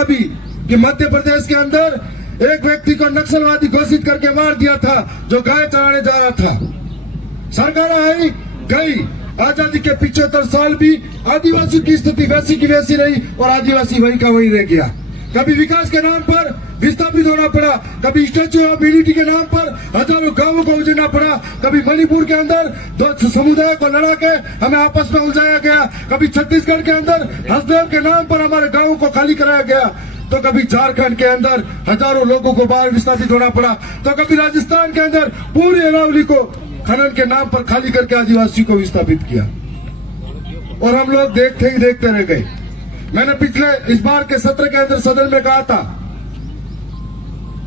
कहा भी कि मध्य प्रदेश के अंदर एक व्यक्ति को नक्सलवादी घोषित करके मार दिया था जो गाय चराने जा रहा था। सरकार आई गई, आजादी के 75 साल भी आदिवासी की स्थिति वैसी की वैसी रही और आदिवासी वही का वही रह गया। कभी विकास के नाम पर विस्थापित होना पड़ा, कभी स्टैच्यू ऑफ यूनिटी के नाम पर हजारों गांवों को उजड़ना पड़ा, कभी मणिपुर के अंदर दो समुदाय को लड़ा के हमें आपस में उलझाया गया, कभी छत्तीसगढ़ के अंदर हसदेव के नाम पर हमारे गांवों को खाली कराया गया, तो कभी झारखंड के अंदर हजारों लोगों को बाहर विस्थापित होना पड़ा, तो कभी राजस्थान के अंदर पूरी अरावली को खनन के नाम पर खाली करके आदिवासी को विस्थापित किया और हम लोग देखते ही देखते रह गए। मैंने पिछले इस बार के सत्र के अंदर सदन में कहा था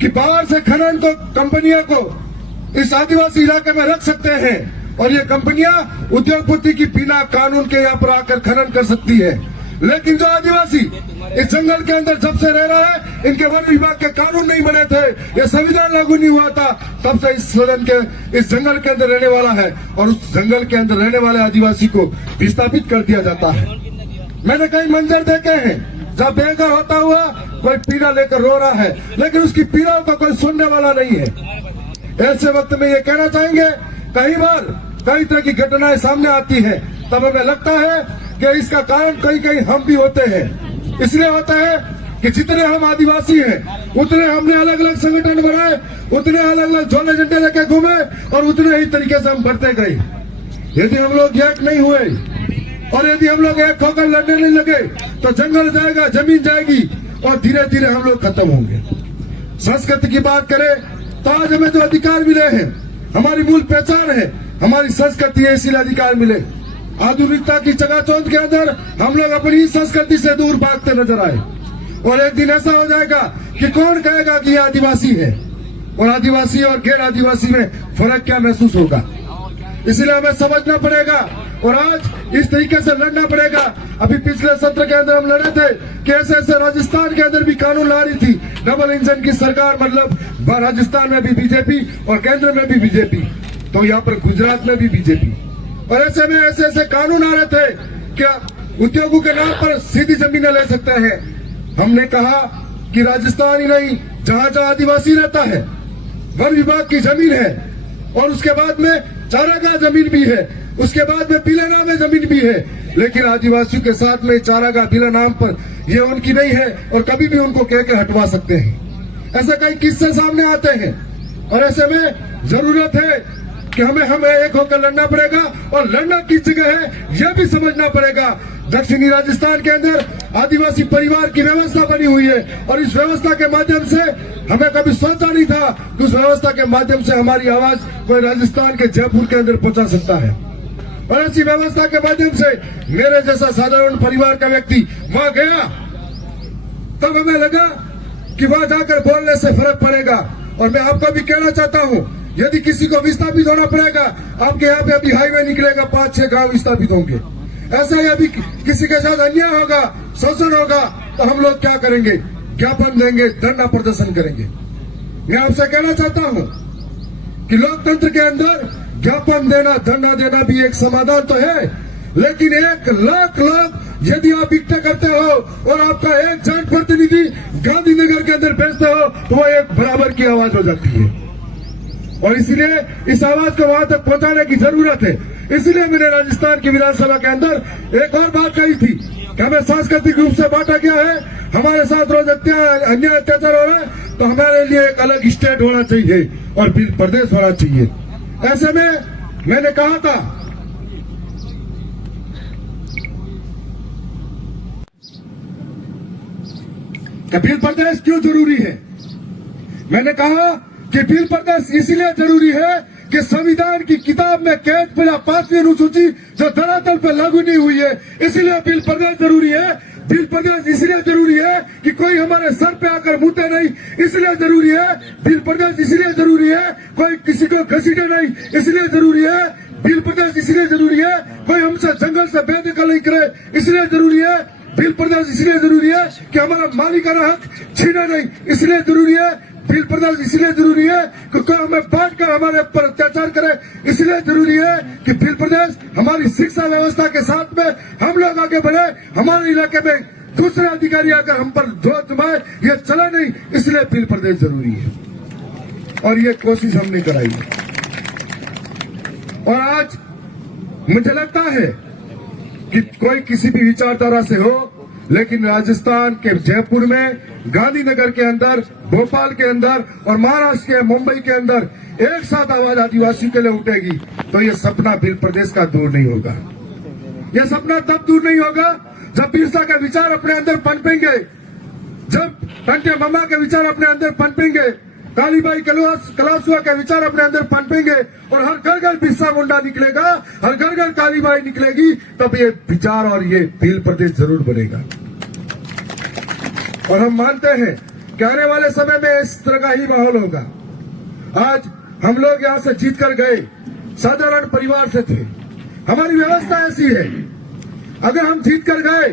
कि बाहर से खनन को कंपनियों को इस आदिवासी इलाके में रख सकते हैं और ये कंपनियां उद्योगपति की बिना कानून के यहाँ पर आकर खनन कर सकती है, लेकिन जो आदिवासी इस जंगल के अंदर जब से रह रहा है, इनके वन विभाग के कानून नहीं बने थे, ये संविधान लागू नहीं हुआ था, तब से इस सदन के इस जंगल के अंदर रहने वाला है और उस जंगल के अंदर रहने वाले आदिवासी को विस्थापित कर दिया जाता है। मैंने कई मंजर देखे हैं जब बेघर होता हुआ कोई पीड़ा लेकर रो रहा है, लेकिन उसकी पीड़ाओं का कोई सुनने वाला नहीं है। ऐसे वक्त में ये कहना चाहेंगे, कई बार कई तरह की घटनाएं सामने आती है, तब हमें लगता है कि इसका कारण कहीं कहीं हम भी होते हैं। इसलिए होता है कि जितने हम आदिवासी हैं उतने हमने अलग अलग संगठन बनाए, उतने अलग अलग झोले झंडे लेके घूमे और उतने ही तरीके से हम बढ़ते गए। यदि हम लोग एक नहीं हुए और यदि हम लोग एक होकर लड़ने नहीं लगे तो जंगल जाएगा, जमीन जाएगी और धीरे धीरे हम लोग खत्म होंगे। संस्कृति की बात करें तो आज हमें जो अधिकार मिले हैं, हमारी मूल पहचान है, हमारी संस्कृति है, इसीलिए अधिकार मिले। आधुनिकता की चकाचौंध के अंदर हम लोग अपनी संस्कृति से दूर भागते नजर आए और एक दिन ऐसा हो जाएगा कि कौन कहेगा कि ये आदिवासी है और आदिवासी और गैर आदिवासी में फर्क क्या महसूस होगा। इसलिए हमें समझना पड़ेगा और आज इस तरीके से लड़ना पड़ेगा। अभी पिछले सत्र के अंदर हम लड़े थे कि ऐसे ऐसे राजस्थान के अंदर भी कानून ला रही थी, डबल इंजन की सरकार, मतलब राजस्थान में भी बीजेपी और केंद्र में भी बीजेपी, तो यहाँ पर गुजरात में भी बीजेपी, और ऐसे में ऐसे ऐसे कानून आ रहे थे क्या उद्योगों के नाम पर सीधी जमीनें ले सकते हैं। हमने कहा कि राजस्थान ही नहीं, जहां जहां आदिवासी रहता है वन विभाग की जमीन है और उसके बाद में चारागाह जमीन भी है, उसके बाद में बिला नाम में जमीन भी है, लेकिन आदिवासियों के साथ में चारागाह बिला नाम पर ये उनकी नहीं है और कभी भी उनको कहकर हटवा सकते हैं। ऐसे कई किस्से सामने आते हैं और ऐसे में जरूरत है कि हमें एक होकर लड़ना पड़ेगा और लड़ना किस जगह है यह भी समझना पड़ेगा। दक्षिणी राजस्थान के अंदर आदिवासी परिवार की व्यवस्था बनी हुई है और इस व्यवस्था के माध्यम से हमें कभी सोचा नहीं था कि उस व्यवस्था के माध्यम से हमारी आवाज कोई राजस्थान के जयपुर के अंदर पहुंचा सकता है। और ऐसी व्यवस्था के माध्यम से मेरे जैसा साधारण परिवार का व्यक्ति वहां गया, तब हमें लगा कि वहां जाकर बोलने से फर्क पड़ेगा। और मैं आपको भी कहना चाहता हूं, यदि किसी को विस्थापित होना पड़ेगा, आपके यहाँ पे अभी हाईवे निकलेगा, 5-6 गांव विस्थापित होंगे। ऐसा ही अभी किसी के साथ अन्याय होगा, शोषण होगा, तो हम लोग क्या करेंगे? ज्ञापन देंगे, धरना प्रदर्शन करेंगे। मैं आपसे कहना चाहता हूं कि लोकतंत्र के अंदर ज्ञापन देना, धरना देना भी एक समाधान तो है, लेकिन 1 लाख लोग यदि आप इकट्ठे करते हो और आपका एक जनप्रतिनिधि गांधीनगर के अंदर भेजते हो तो वो एक बराबर की आवाज हो जाती है और इसलिए इस आवाज को वहां तक पहुंचाने की जरूरत है। इसलिए मैंने राजस्थान की विधानसभा के अंदर एक और बात कही थी कि हमें सांस्कृतिक रूप से बांटा गया है, हमारे साथ रोज अन्याय अत्याचार हो रहा है, तो हमारे लिए एक अलग स्टेट होना चाहिए और फिर प्रदेश होना चाहिए। ऐसे में मैंने कहा था कि बिल प्रदेश क्यों जरूरी है। मैंने कहा कि बिल प्रदेश इसलिए जरूरी है कि संविधान की किताब में कैद पड़ा 5वीं अनुसूची जो धरातल पर लागू नहीं हुई है, इसलिए बिल प्रदेश जरूरी है। बिल प्रदेश इसलिए जरूरी है कि कोई हमारे सर पे आकर मुते नहीं, इसलिए जरूरी है। बिल प्रदेश इसलिए जरूरी है कोई किसी को घसीटे नहीं, इसलिए जरूरी है। बिल प्रदेश इसलिए जरूरी है कोई हमसे जंगल से बेदखल नहीं करे, इसलिए जरूरी है। बिल प्रदेश इसलिए जरूरी है कि हमारा मालिकाना हक छीना नहीं, इसलिए जरूरी है। बिल प्रदेश इसलिए जरूरी है कि कोई हमें बांट कर हमारे ऊपर अत्याचार करे, इसलिए जरूरी है कि बिल प्रदेश हमारी शिक्षा व्यवस्था के साथ में हम लोग आगे बढ़े, हमारे इलाके में दूसरे अधिकारी आकर हम पर जोर जमाए, ये चला नहीं, इसलिए भील प्रदेश जरूरी है और ये कोशिश हमने कराई है। और आज मुझे लगता है कि कोई किसी भी विचारधारा से हो, लेकिन राजस्थान के जयपुर में, गांधीनगर के अंदर, भोपाल के अंदर और महाराष्ट्र के मुंबई के अंदर एक साथ आवाज आदिवासियों के लिए उठेगी तो ये सपना भील प्रदेश का दूर नहीं होगा। ये सपना तब दूर नहीं होगा जब बिरसा के विचार अपने अंदर पनपेंगे, जब टंटे मम्मा के विचार अपने अंदर पनपेंगे, कालीबाई कलासुआ के विचार अपने अंदर पनपेंगे और हर घर घर बिरसा मुंडा निकलेगा, हर घर घर कालीबाई निकलेगी, तब ये विचार और ये भील प्रदेश जरूर बनेगा। और हम मानते हैं कि आने वाले समय में इस तरह का ही माहौल होगा। आज हम लोग यहाँ से जीत कर गए, साधारण परिवार से थे, हमारी व्यवस्था ऐसी है, अगर हम जीत कर गए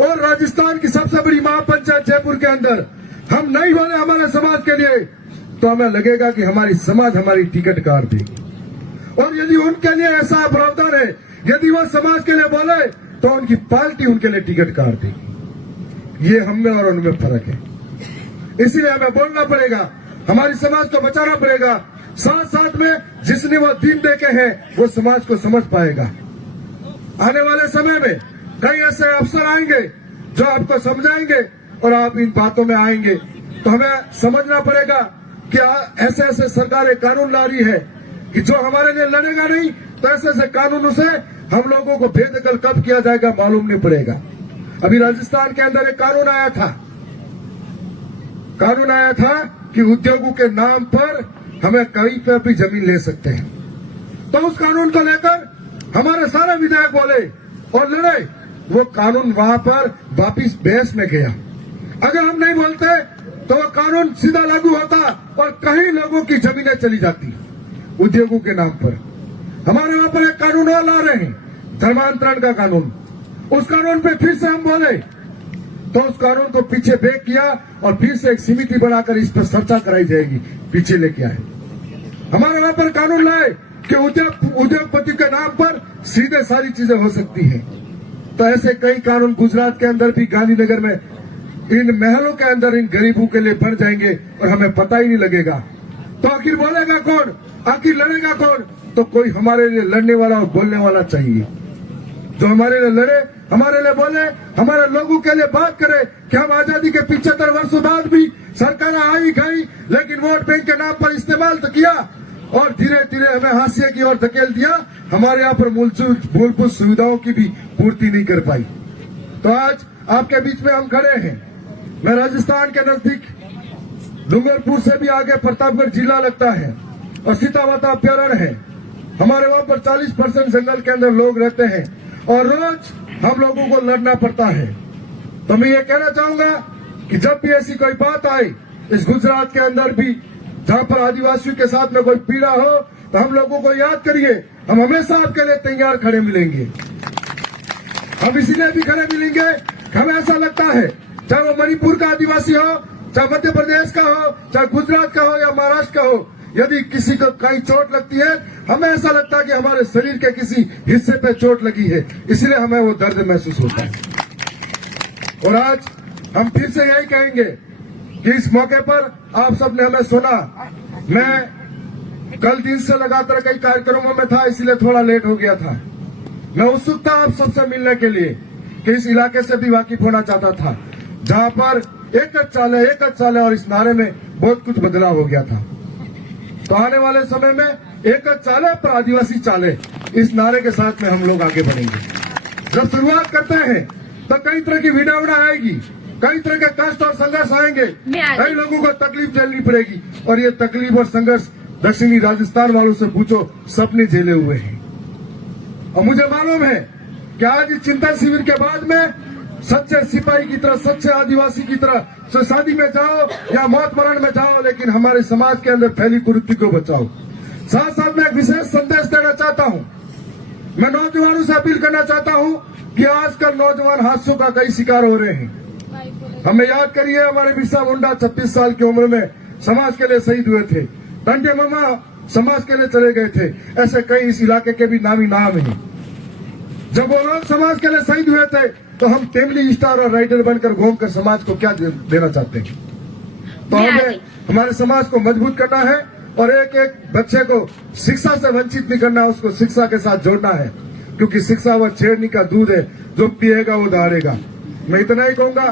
और राजस्थान की सबसे बड़ी महापंचायत जयपुर के अंदर हम नहीं बोले हमारे समाज के लिए, तो हमें लगेगा कि हमारी समाज हमारी टिकट काट देगी। और यदि उनके लिए ऐसा प्रावधान है, यदि वो समाज के लिए बोले तो उनकी पार्टी उनके लिए टिकट काट देगी। ये हम में और उनमें फर्क है, इसलिए हमें बोलना पड़ेगा, हमारी समाज को बचाना पड़ेगा। साथ साथ में जिसने वो दिन देखे हैं वो समाज को समझ पाएगा। आने वाले समय में कई ऐसे अफसर आएंगे जो आपको समझाएंगे और आप इन बातों में आएंगे, तो हमें समझना पड़ेगा कि ऐसे ऐसे सरकारें कानून ला रही है कि जो हमारे लिए लड़ेगा नहीं, तो ऐसे ऐसे कानूनों से हम लोगों को बेदखल कब किया जाएगा मालूम नहीं पड़ेगा। अभी राजस्थान के अंदर एक कानून आया था कि उद्योगों के नाम पर हमें कहीं पर भी जमीन ले सकते हैं, तो उस कानून को लेकर हमारे सारे विधायक बोले और लड़े, वो कानून वहां पर वापिस बहस में गया। अगर हम नहीं बोलते तो वो कानून सीधा लागू होता और कई लोगों की जमीनें चली जाती उद्योगों के नाम पर। हमारे वहां पर एक कानून और ला रहे हैं, धर्मांतरण का कानून। उस कानून पे फिर से हम बोले तो उस कानून को पीछे बैक किया और फिर से एक समिति बनाकर इस पर चर्चा कराई जाएगी, पीछे लेके आए। हमारे वहां पर कानून लाए कि उद्योगपति के नाम पर सीधे सारी चीजें हो सकती हैं। तो ऐसे कई कानून गुजरात के अंदर भी, गांधीनगर में, इन महलों के अंदर इन गरीबों के लिए बन जाएंगे और हमें पता ही नहीं लगेगा। तो आखिर बोलेगा कौन, आखिर लड़ेगा कौन? तो कोई हमारे लिए लड़ने वाला और बोलने वाला चाहिए, जो हमारे लिए लड़े, हमारे लिए बोले, हमारे लोगों के लिए बात करे कि हम आजादी के 75 वर्षों बाद भी सरकार आई गई, लेकिन वोट बैंक के नाम पर इस्तेमाल तो किया और धीरे धीरे हमें हाशिए की ओर धकेल दिया। हमारे यहाँ पर मूलभूत सुविधाओं की भी पूर्ति नहीं कर पाई। तो आज आपके बीच में हम खड़े हैं। मैं राजस्थान के नजदीक डूंगरपुर से भी आगे प्रतापगढ़ जिला लगता है और सीतामाता अभ्यारण्य है। हमारे वहां पर 40% जंगल के अंदर लोग रहते हैं और रोज हम लोगों को लड़ना पड़ता है। तो मैं ये कहना चाहूंगा कि जब भी ऐसी कोई बात आए इस गुजरात के अंदर भी, जहां पर आदिवासियों के साथ में कोई पीड़ा हो, तो हम लोगों को याद करिए, हम हमेशा आपके लिए तैयार खड़े मिलेंगे। हम इसीलिए भी खड़े मिलेंगे, हमें ऐसा लगता है, चाहे वो मणिपुर का आदिवासी हो, चाहे मध्य प्रदेश का हो, चाहे गुजरात का हो या महाराष्ट्र का हो, यदि किसी को कहीं चोट लगती है, हमें ऐसा लगता है कि हमारे शरीर के किसी हिस्से पे चोट लगी है, इसलिए हमें वो दर्द महसूस होता है। और आज हम फिर से यही कहेंगे कि इस मौके पर आप सबने हमें सुना। मैं कल दिन से लगातार कई कार्यक्रमों में था, इसलिए थोड़ा लेट हो गया था। मैं उत्सुक था आप सबसे मिलने के लिए, कि इस इलाके से भी वाकिफ होना चाहता था, जहां पर एक चाले और इस नारे में बहुत कुछ बदलाव हो गया था। तो आने वाले समय में एक चाले पर आदिवासी चाले, इस नारे के साथ में हम लोग आगे बढ़ेंगे। जब शुरुआत करते हैं तो कई तरह की विडंबना आएगी, कई तरह के कष्ट और संघर्ष आएंगे, कई लोगों को तकलीफ झेलनी पड़ेगी, और ये तकलीफ और संघर्ष दक्षिणी राजस्थान वालों से पूछो, सबने झेले हुए हैं। और मुझे मालूम है कि आज इस चिंतन शिविर के बाद में सच्चे सिपाही की तरह, सच्चे आदिवासी की तरह शादी में जाओ या मौत मरण में जाओ, लेकिन हमारे समाज के अंदर फैली कुरीति को बचाओ। साथ साथ मैं एक विशेष संदेश देना चाहता हूं। मैं नौजवानों से अपील करना चाहता हूं कि आजकल नौजवान हादसों का कई शिकार हो रहे हैं। हमें याद करिए, हमारे बिरसा मुंडा 36 साल की उम्र में समाज के लिए शहीद हुए थे। टंटे मामा समाज के लिए चले गए थे। ऐसे कई इस इलाके के भी नामी नाम हैं। जब वो लोग समाज के लिए शहीद हुए थे तो हम फैमिली स्टार और राइटर बनकर घूमकर समाज को क्या देना चाहते हैं? तो हमें हमारे समाज को मजबूत करना है और एक एक बच्चे को शिक्षा से वंचित नहीं करना, उसको शिक्षा के साथ जोड़ना है, क्योंकि शिक्षा वह छेड़नी का दूध है, जो पिएगा वो दहाड़ेगा। मैं इतना ही कहूंगा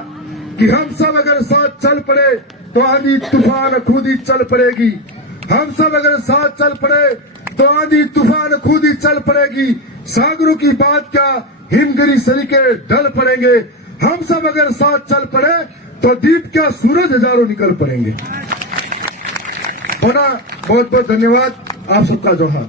कि हम सब अगर साथ चल पड़े तो आंधी तूफान खुद ही चल पड़ेगी। हम सब अगर साथ चल पड़े तो आंधी तूफान खुद ही चल पड़ेगी। सागरों की बात क्या, हिमगिरी सरीके ढल पड़ेंगे। हम सब अगर साथ चल पड़े तो दीप क्या, सूरज हजारों निकल पड़ेंगे। होना बहुत बहुत धन्यवाद। आप सबका जोहार।